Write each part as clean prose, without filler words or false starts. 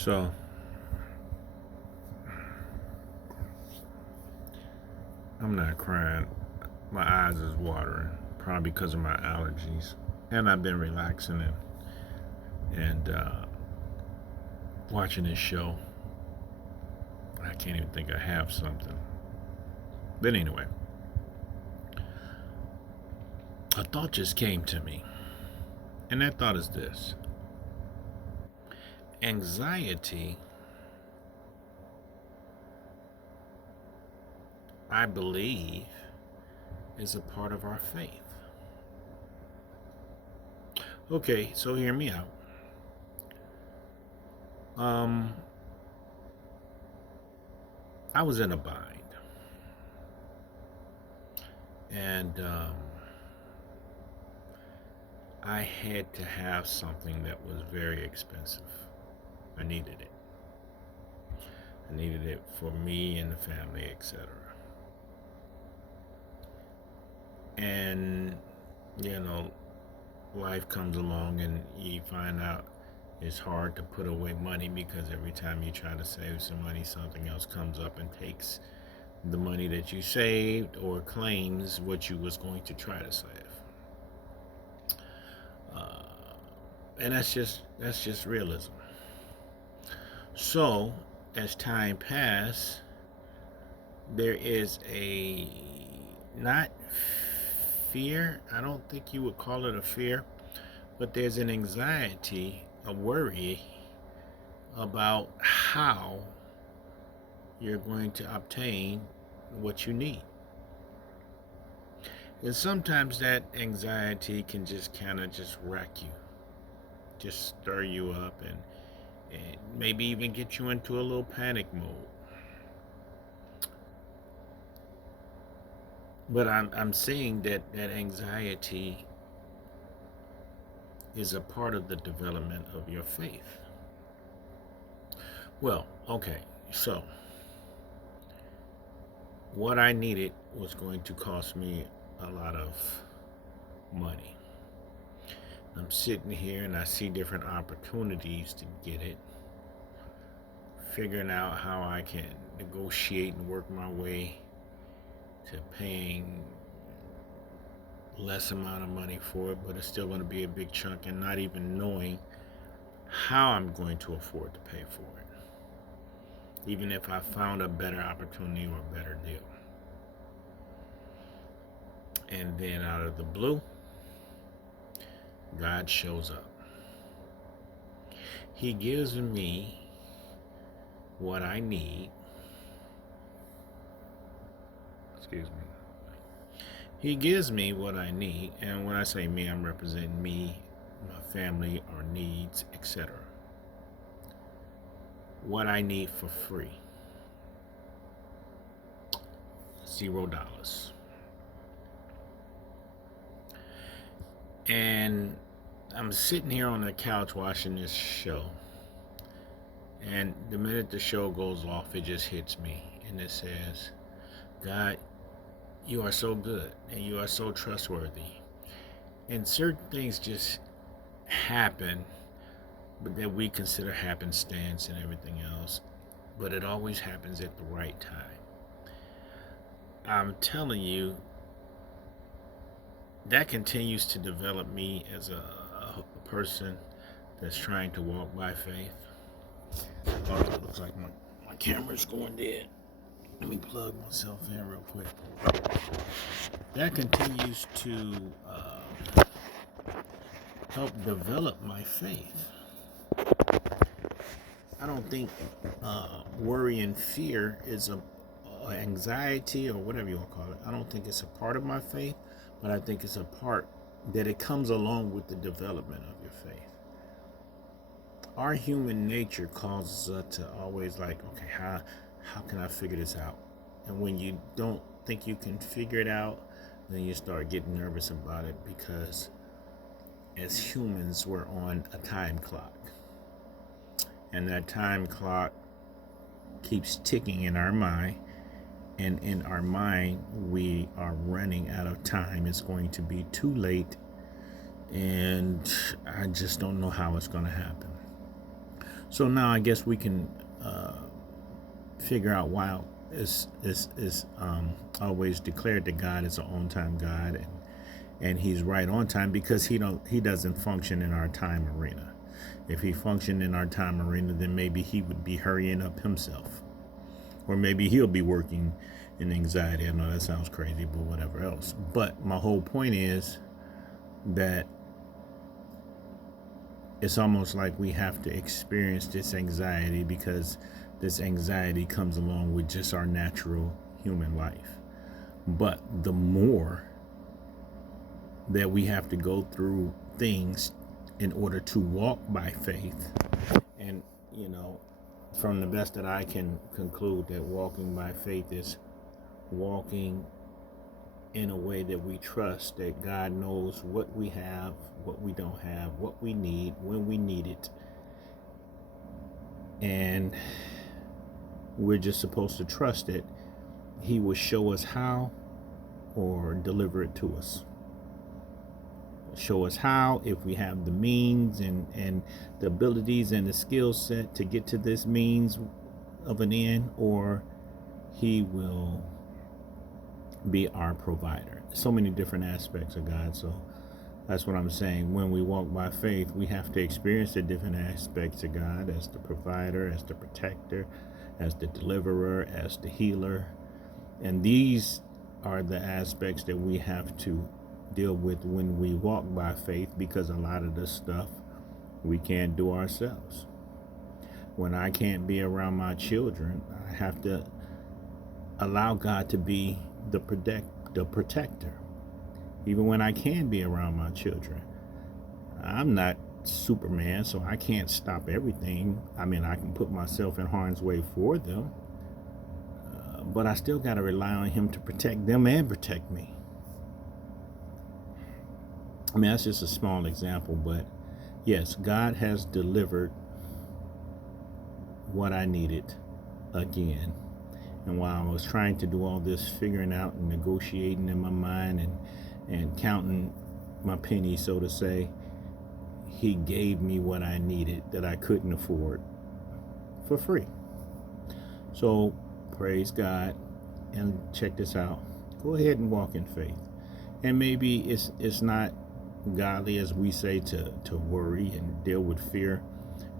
So I'm not crying. My eyes is watering, probably because of my allergies, and I've been relaxing and watching this show. I can't even think I have something. But anyway, a thought just came to me, and that thought is this: anxiety, I believe, is a part of our faith. Okay, so hear me out. Um, I was in a bind, and I had to have something that was very expensive. I needed it. I needed it for me and the family, etc. And you know, life comes along, and you find out it's hard to put away money because every time you try to save some money, something else comes up and takes the money that you saved or claims what you was going to try to save. Uh, and that's just realism. So as time passed, there is a not fear. I don't think you would call it a fear, but there's an anxiety, a worry about how you're going to obtain what you need. And sometimes that anxiety can just kind of just wreck you, just stir you up, and maybe even get you into a little panic mode. But I'm saying that anxiety is a part of the development of your faith. Well, okay, so what I needed was going to cost me a lot of money. I'm sitting here and I see different opportunities to get it, figuring out how I can negotiate and work my way to paying less amount of money for it, but it's still going to be a big chunk, and not even knowing how I'm going to afford to pay for it, even if I found a better opportunity or a better deal. And then out of the blue, God shows up. He gives me what I need. Excuse me. He gives me what I need, and when I say me, I'm representing me, my family, our needs, etc. What I need for free. $0. And I'm sitting here on the couch watching this show, and the minute the show goes off, it just hits me, and it says, God, you are so good, and you are so trustworthy. And certain things just happen, but that we consider happenstance and everything else, but it always happens at the right time. I'm telling you, that continues to develop me as a person that's trying to walk by faith. Oh, it looks like my camera's going dead. Let me plug myself in real quick. That continues to help develop my faith. I don't think worry and fear is a anxiety or whatever you want to call it. I don't think it's a part of my faith, but I think it's a part that it comes along with the development of your faith. Our human nature causes us to always like, okay, how can I figure this out? And when you don't think you can figure it out, then you start getting nervous about it, because as humans we're on a time clock. And that time clock keeps ticking in our mind, and in our mind we are running out of time. It's going to be too late, and I just don't know how it's going to happen. So now I guess we can figure out why it's always declared that God is an on-time God, and He's right on time, because He doesn't function in our time arena. If He functioned in our time arena, then maybe He would be hurrying up Himself, or maybe He'll be working in anxiety. I know that sounds crazy, but whatever else. But my whole point is that it's almost like we have to experience this anxiety, because this anxiety comes along with just our natural human life. But the more that we have to go through things in order to walk by faith, and from the best that I can conclude, that walking by faith is walking in a way that we trust that God knows what we have, what we don't have, what we need, when we need it. And we're just supposed to trust that He will show us how, or deliver it to us. Show us how, if we have the means and the abilities and the skill set to get to this means of an end, or He will be our provider. So many different aspects of God. So that's what I'm saying. When we walk by faith, we have to experience the different aspects of God as the provider, as the protector, as the deliverer, as the healer. And these are the aspects that we have to deal with when we walk by faith, because a lot of this stuff we can't do ourselves. When I can't be around my children, I have to allow God to be the protector. Even when I can be around my children, I'm not Superman, so I can't stop everything. I mean, I can put myself in harm's way for them, but I still got to rely on Him to protect them and protect me. I mean, that's just a small example, but yes, God has delivered what I needed again. And while I was trying to do all this figuring out and negotiating in my mind and counting my pennies, so to say, He gave me what I needed that I couldn't afford for free. So praise God, and check this out. Go ahead and walk in faith. And maybe it's not godly, as we say, to worry and deal with fear,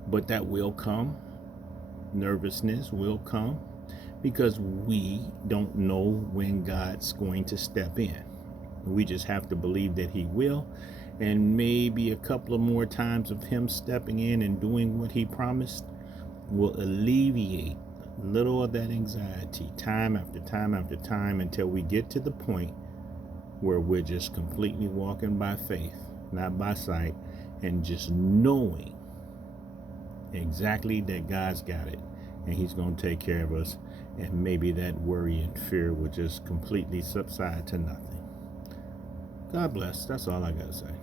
but that will come. Nervousness will come, because we don't know when God's going to step in. We just have to believe that He will, and maybe a couple of more times of Him stepping in and doing what He promised will alleviate a little of that anxiety, time after time after time, until we get to the point where we're just completely walking by faith, not by sight, and just knowing exactly that God's got it and He's going to take care of us. And maybe that worry and fear will just completely subside to nothing. God bless. That's all I got to say.